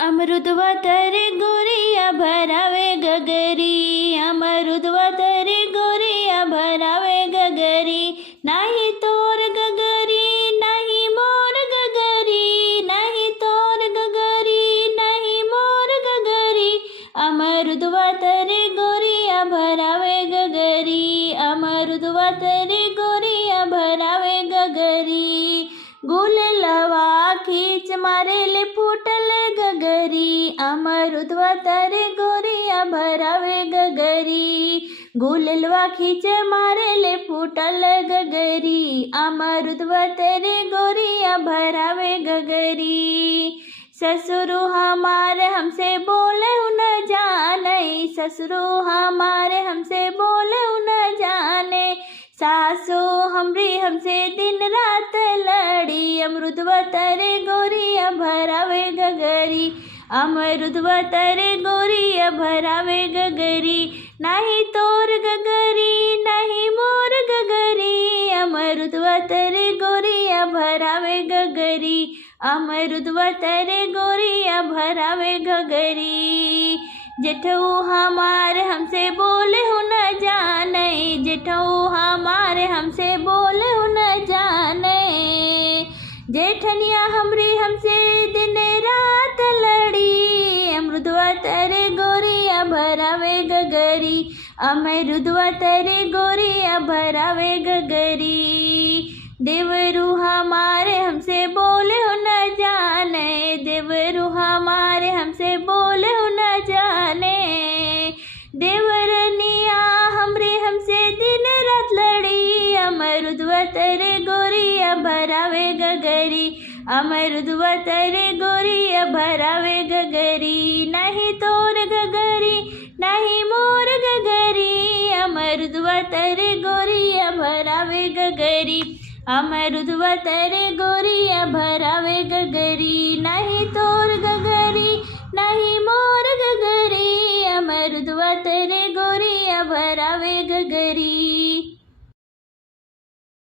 अमृतवा तरे गोरिया भरावे गगरी, अमृतवा तरे गोरिया भरावे गगरी। नाही तोर गगरी नाही मोर गगरी, नाही तोर गगरी नाही मोर गगरी। अमृतवा तरे गोरिया भरावे गगरी, अमृतवा तरे गोरिया भरावे गगरी। गुललवा खींच मारेले फूटल गगरी, अमृतवा तरे गोरिया भरावे गगरी। गुललवा खींच मारेले फूटल गगरी, अमृतवा तरे गोरिया भरावे गगरी। ससुरु हमारे हमसे बोले न जाने, ससुरु हमारे हमसे बोले न जाने। सासू हमरी हमसे दिन रात लड़ी, अमृतवा तरे गोरिया भरावे गगरी, अमृतवा तरे गोरिया भरावे गगरी। नाही तोर गगरी नाही मोर गगरी, अमृतवा तरे गोरिया भरावे गगरी, अमृतवा तरे गोरिया भरावे गगरी। जेठऊ हमारे हमसे बोले हो न जाने, जेठऊ हमारे हमसे बोले हो न जाने। जेठनिया हमरी हमसे दिन रात लड़ी, अमृतवा तरे गोरिया भरावे गगरी, अमृतवा तरे गोरिया भरावे गगरी। देवरू हमारे हमसे बोले हो न जाने, देवरू हमारे हमसे बोले हो न जाने। देवरनिया हमरे हमसे दिन रात लड़ी, अमृतवा तरे गोरिया भरावे गगरी, अमृतवा तरे गोरिया भरावे गगरी। नहीं तोर गगरी नहीं मोर गगरी, अमृतवा तरे गोरिया भरावे गगरी, अमृतवा तरे गोरिया भरावे गगरी। नहीं तोर गगरी नहीं मोर गगरी।